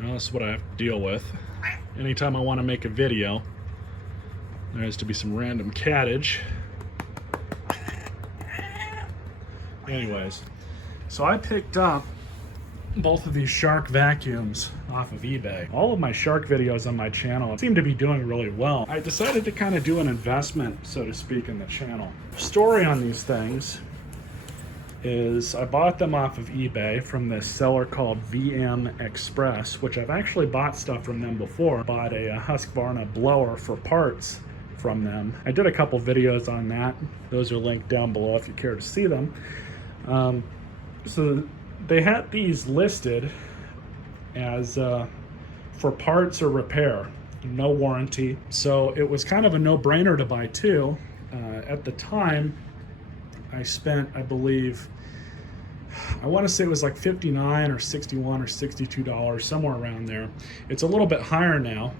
Well, that's what I have to deal with. Anytime I want to make a video, there has to be some random cattage. Anyways, so I picked up both of these Shark vacuums off of eBay. All of my Shark videos on my channel seem to be doing really well. I decided to kind of do an investment, so to speak, in the channel. The story on these things is I bought them off of eBay from this seller called VM Express, which I've actually bought stuff from them before. Bought a Husqvarna blower for parts from them. I did a couple videos on that. Those are linked down below if you care to see them. So they had these listed as for parts or repair, no warranty. So it was kind of a no-brainer to buy two. At the time, I spent, I believe, I want to say it was like $59 or $61 or $62, somewhere around there. It's a little bit higher now,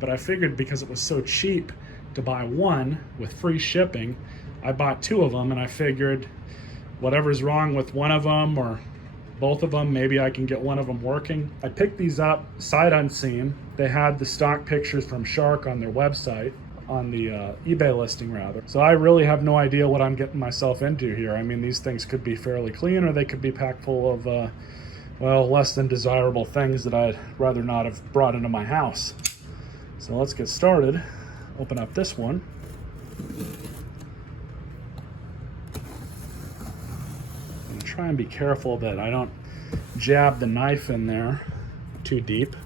but I figured because it was so cheap to buy one with free shipping, I bought two of them, and I figured whatever's wrong with one of them or both of them, maybe I can get one of them working. I picked these up sight unseen. They had the stock pictures from Shark on their website, on the eBay listing rather. So I really have no idea what I'm getting myself into here. I mean, these things could be fairly clean, or they could be packed full of, well, less than desirable things that I'd rather not have brought into my house. So let's get started. Open up this one. I'm gonna try and be careful that I don't jab the knife in there too deep.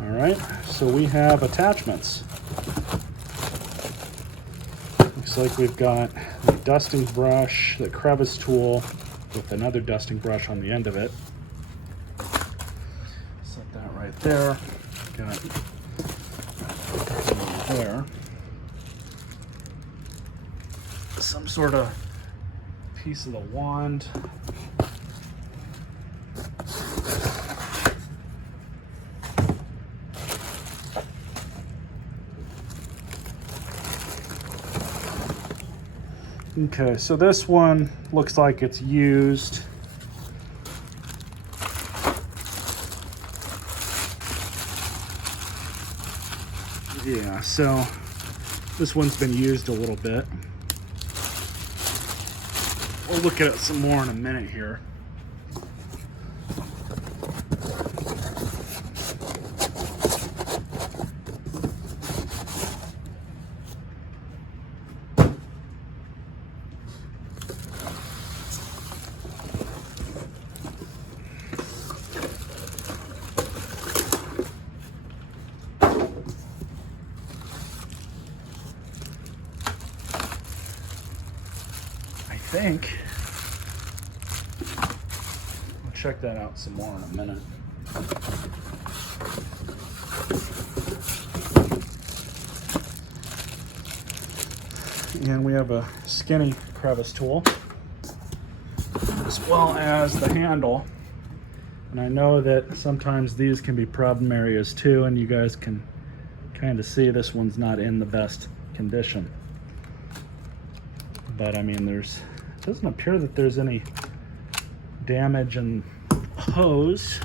Alright, so we have attachments. Looks like we've got the dusting brush, the crevice tool with another dusting brush on the end of it. Set that right there. Got there. Some sort of piece of the wand. Okay, so this one looks like it's used. Yeah, so this one's been used a little bit. We'll look at it some more in a minute here. I think we'll check that out some more in a minute. And we have a skinny crevice tool, as well as the handle. And I know that sometimes these can be problem areas too, and you guys can kind of see this one's not in the best condition. But I mean, it doesn't appear that there's any damage in the hose.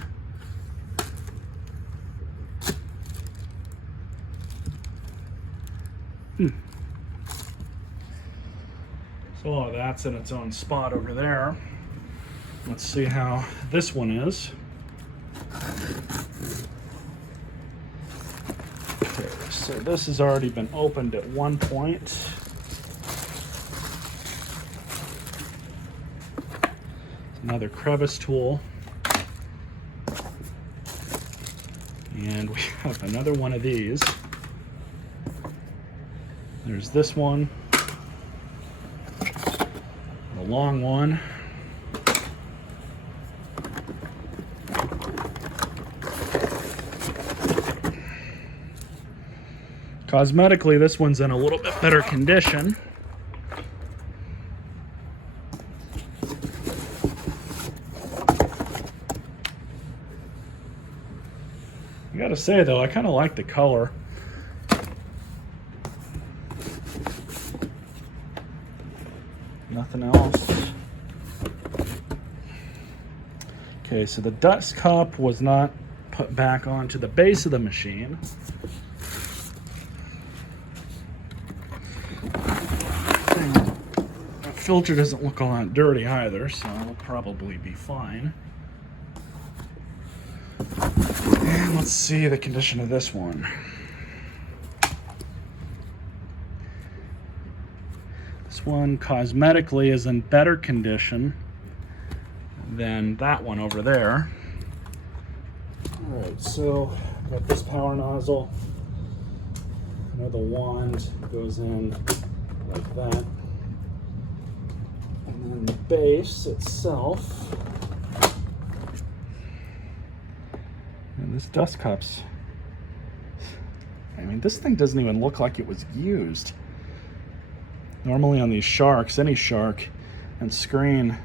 So that's in its own spot over there. Let's see how this one is. Okay, so this has already been opened at one point. Another crevice tool, and we have another one of these. There's this one, the long one, cosmetically this one's in a little bit better condition. I gotta say though, I kind of like the color. Nothing else. Okay, so the dust cup was not put back onto the base of the machine. The filter doesn't look all that dirty either, so it'll probably be fine. And let's see the condition of this one. This one cosmetically is in better condition than that one over there. All right, so got this power nozzle. I know the wand goes in like that. And then the base itself. And this dust cup's, I mean, this thing doesn't even look like it was used. Normally on these sharks, any shark and screen,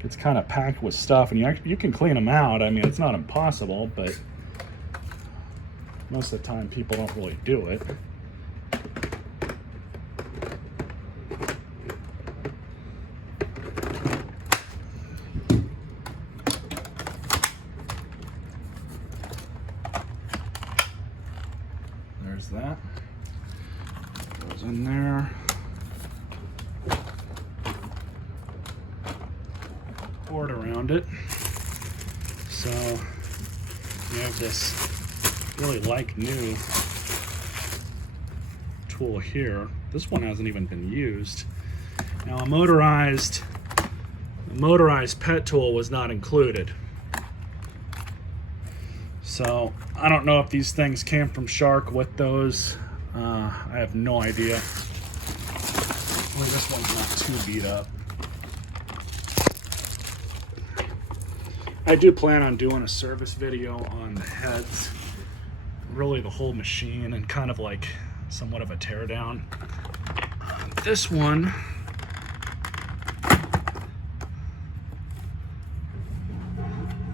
it's kind of packed with stuff, and you can clean them out. I mean, it's not impossible, but most of the time people don't really do it. There's that. Goes in there. Board around it. So you have this really new tool here. This one hasn't even been used. Now a motorized pet tool was not included. So I don't know if these things came from Shark with those. I have no idea. Well, this one's not too beat up. I do plan on doing a service video on the heads, really the whole machine, and kind of like somewhat of a teardown. This one,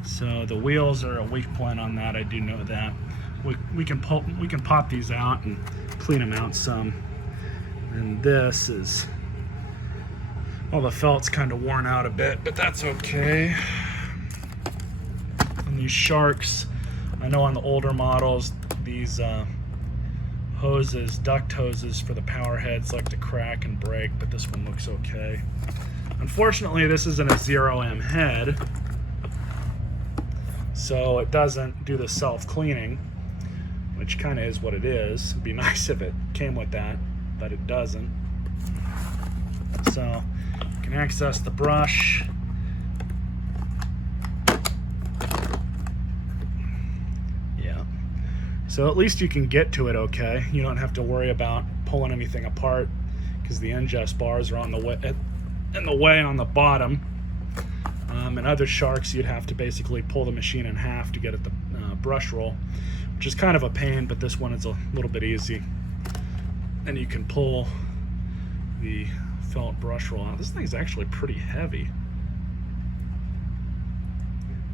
so the wheels are a weak point on that. I do know that. We can pop these out and clean them out some. And this is, well, the felt's kind of worn out a bit, but that's okay. These Sharks, I know on the older models, these hoses, duct hoses for the power heads like to crack and break, but this one looks okay. Unfortunately, this isn't a 0M head, so it doesn't do the self-cleaning, which kind of is what it is. It'd be nice if it came with that, but it doesn't. So you can access the brush. So at least you can get to it okay. You don't have to worry about pulling anything apart because the ingest bars are on the way on the bottom. And other Sharks, you'd have to basically pull the machine in half to get at the brush roll, which is kind of a pain, but this one is a little bit easy. And you can pull the felt brush roll out. This thing's actually pretty heavy.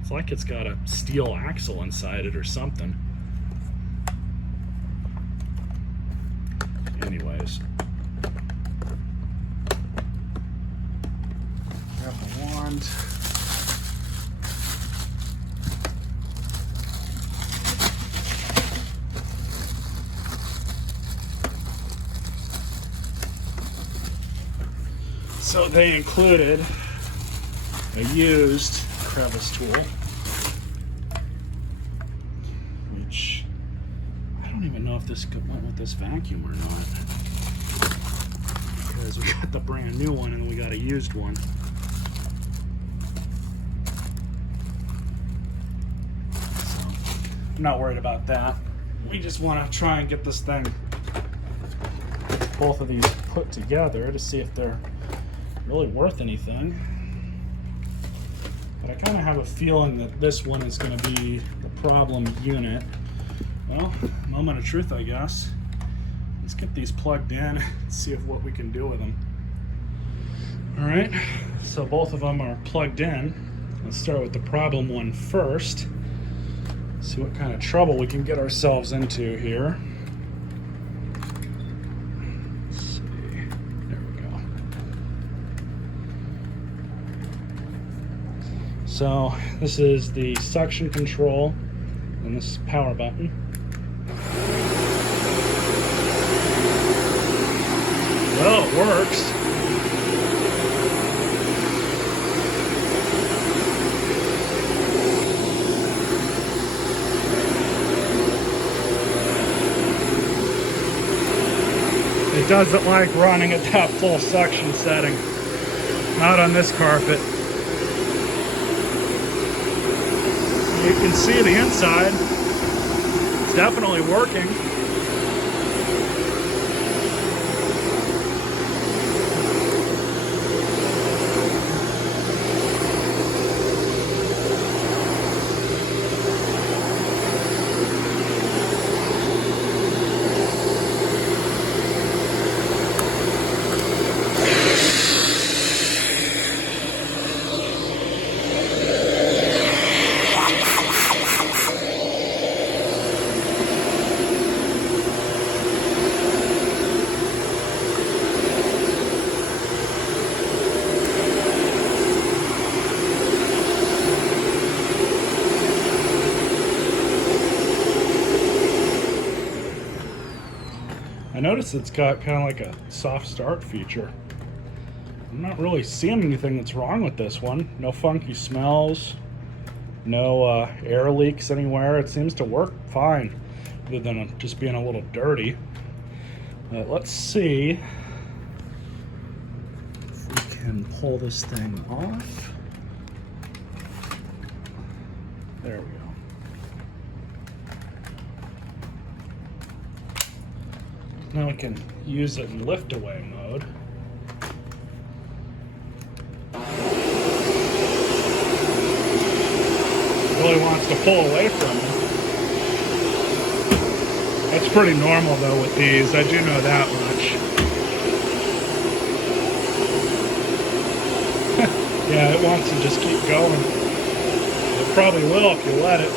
It's like it's got a steel axle inside it or something. Anyways, grab the wand. So they included a used crevice tool, which I don't even know if this went with this vacuum or not, because we got the brand new one and then we got a used one. So I'm not worried about that. We just want to try and get this thing, both of these put together to see if they're really worth anything. But I kind of have a feeling that this one is going to be the problem unit. Well, moment of truth, I guess. Let's get these plugged in and see what we can do with them. All right, so both of them are plugged in. Let's start with the problem one first. See what kind of trouble we can get ourselves into here. Let's see. There we go. So this is the suction control, and this is power button. Well, it works. It doesn't like running at that full suction setting. Not on this carpet. You can see the inside. It's definitely working. I noticed it's got kind of like a soft start feature. I'm not really seeing anything that's wrong with this one. No funky smells, no air leaks anywhere. It seems to work fine, other than just being a little dirty. Let's see if we can pull this thing off. There we go. Now we can use it in lift away mode. Really wants to pull away from it. That's pretty normal though with these, I do know that much. Yeah, it wants to just keep going. It probably will if you let it.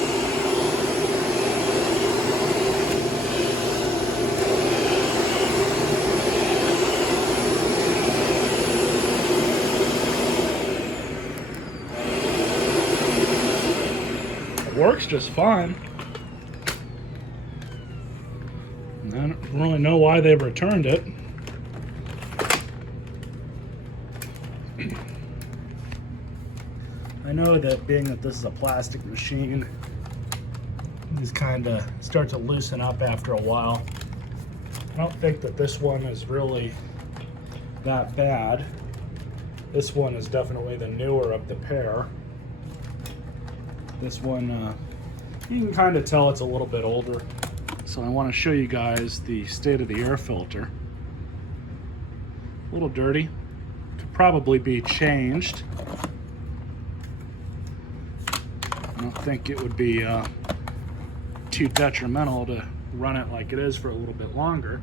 Works just fine. I don't really know why they returned it. I know that being that this is a plastic machine, these kind of start to loosen up after a while. I don't think that this one is really that bad. This one is definitely the newer of the pair. This one, you can kind of tell it's a little bit older. So I want to show you guys the state of the air filter. A little dirty. Could probably be changed. I don't think it would be too detrimental to run it like it is for a little bit longer.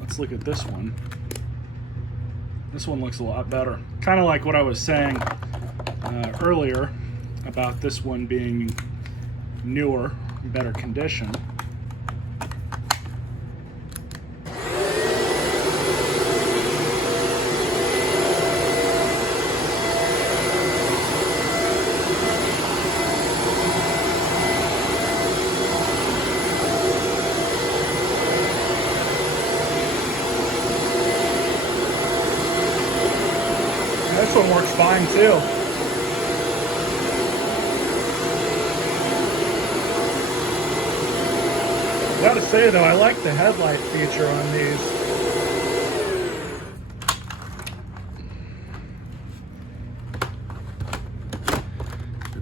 Let's look at this one. This one looks a lot better. Kind of like what I was saying earlier about this one being newer, better condition. This one works fine too. Gotta say though, I like the headlight feature on these.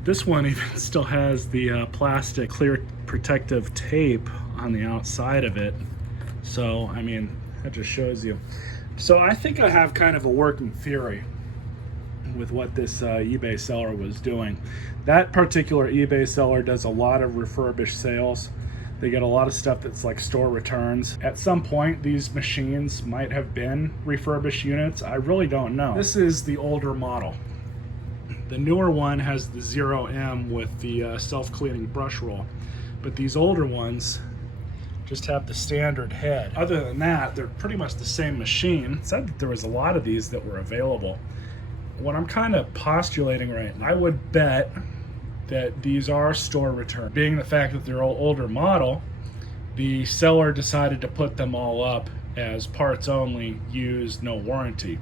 This one even still has the plastic clear protective tape on the outside of it. So, I mean, that just shows you. So I think I have kind of a working theory with what this eBay seller was doing. That particular eBay seller does a lot of refurbished sales. They get a lot of stuff that's like store returns. At some point, these machines might have been refurbished units. I really don't know. This is the older model. The newer one has the 0M with the self-cleaning brush roll. But these older ones just have the standard head. Other than that, they're pretty much the same machine. It said that there was a lot of these that were available. What I'm kind of postulating right now, I would bet that these are store return. Being the fact that they're all older model, the seller decided to put them all up as parts only, used, no warranty.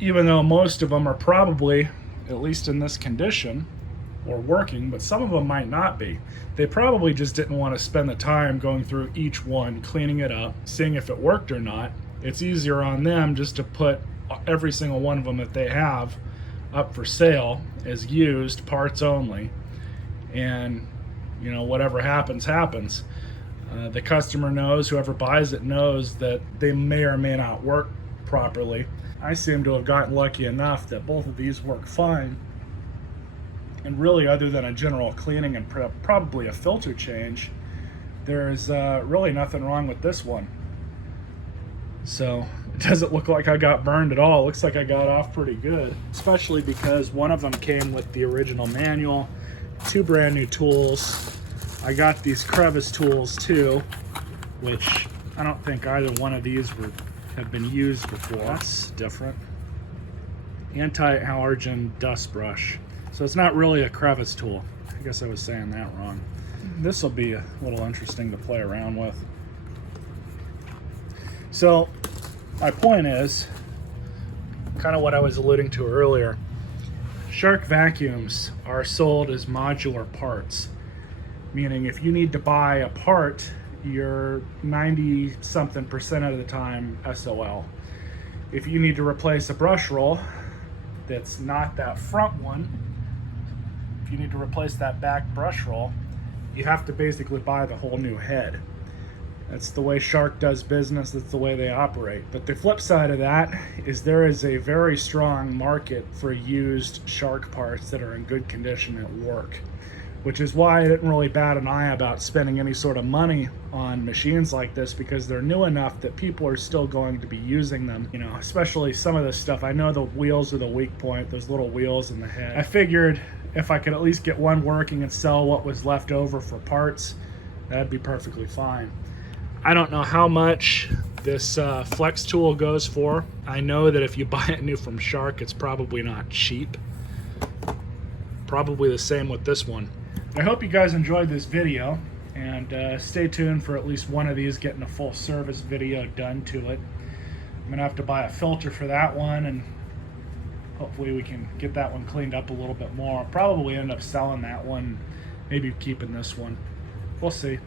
Even though most of them are probably, at least in this condition, or working, but some of them might not be. They probably just didn't want to spend the time going through each one, cleaning it up, seeing if it worked or not. It's easier on them just to put every single one of them that they have up for sale as used, parts only, and you know, whatever happens, happens. The customer knows, whoever buys it knows that they may or may not work properly. I seem to have gotten lucky enough that both of these work fine. And really, other than a general cleaning and probably a filter change, there's really nothing wrong with this one. So it doesn't look like I got burned at all. It looks like I got off pretty good, especially because one of them came with the original manual, 2 brand new tools. I got these crevice tools too, which I don't think either one of these have been used before. That's different. Anti-allergen dust brush. So it's not really a crevice tool. I guess I was saying that wrong. This will be a little interesting to play around with. So my point is, kind of what I was alluding to earlier, Shark vacuums are sold as modular parts, meaning if you need to buy a part, you're 90-something% of the time SOL. If you need to replace a brush roll that's not that front one, if you need to replace that back brush roll, you have to basically buy the whole new head. That's the way Shark does business, that's the way they operate. But the flip side of that is there is a very strong market for used Shark parts that are in good condition at work, which is why I didn't really bat an eye about spending any sort of money on machines like this, because they're new enough that people are still going to be using them. You know, especially some of this stuff, I know the wheels are the weak point, those little wheels in the head. I figured if I could at least get one working and sell what was left over for parts, that'd be perfectly fine. I don't know how much this flex tool goes for. I know that if you buy it new from Shark, it's probably not cheap. Probably the same with this one. I hope you guys enjoyed this video, and stay tuned for at least one of these getting a full service video done to it. I'm gonna have to buy a filter for that one, and hopefully we can get that one cleaned up a little bit more. I'll probably end up selling that one, maybe keeping this one. We'll see.